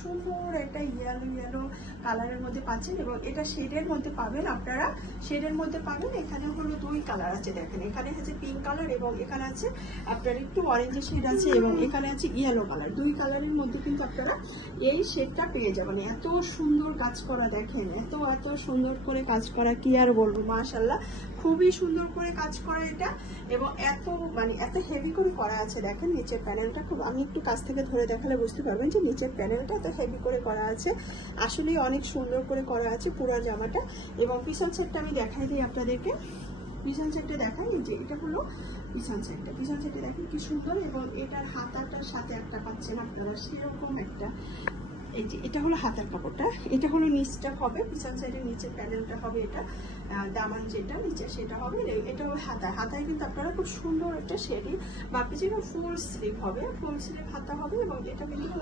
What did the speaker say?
সুন্দর একটা ইয়েলো কালারের মধ্যে পাচ্ছেন এবং এটা শেডের মধ্যে পাবেন আপনারা, শেডের মধ্যে পাবেন। এখানে হলো 2 কালার আছে, দেখেন এখানে আছে পিঙ্ক কালার এবং এখানে আছে আপনার একটু অরেঞ্জ শেড আছে এবং এখানে আছে ইয়েলো কালার। 2 কালারের মধ্যে কিন্তু আপনারা এই শেডটা পেয়ে যাবেন। এত সুন্দর কাজ করা, দেখেন এত সুন্দর করে কাজ করা, কি আর বলবো, মাশাআল্লাহ খুবই সুন্দর করে কাজ করা এটা এবং এত হেভি করে করা আছে। দেখেন নিচের প্যানেলটা খুব, আমি একটু কাছ থেকে ধরে দেখালে বুঝতে পারবেন যে নিচের প্যানেলটা এত হেভি করে করা আছে, আসলে অনেক সুন্দর করে করা আছে পুরো জামাটা। এবং পিছন সেটটা আমি দেখাই দিই আপনাদেরকে, পিছন সেটটা দেখাই, যে এটা হলো পিছন সেটটা। পিছন সেটটা দেখেন কি সুন্দর এবং এটার হাতাটার সাথে একটা পাচ্ছেন আপনারা সেরকম একটা, এই যে এটা হলো হাতার কাপড়টা, এটা হলো নিচটা হবে, পিছন সাইডের নিচের প্যানেলটা হবে, এটা দামান যেটা নিচে সেটা হবে। এটা হলো হাতায় কিন্তু আপনারা খুব সুন্দর একটা শেডি বা আপনি যেটা ফুল স্লিভ হবে, ফুল স্লিভ হাতা হবে এবং এটা কিন্তু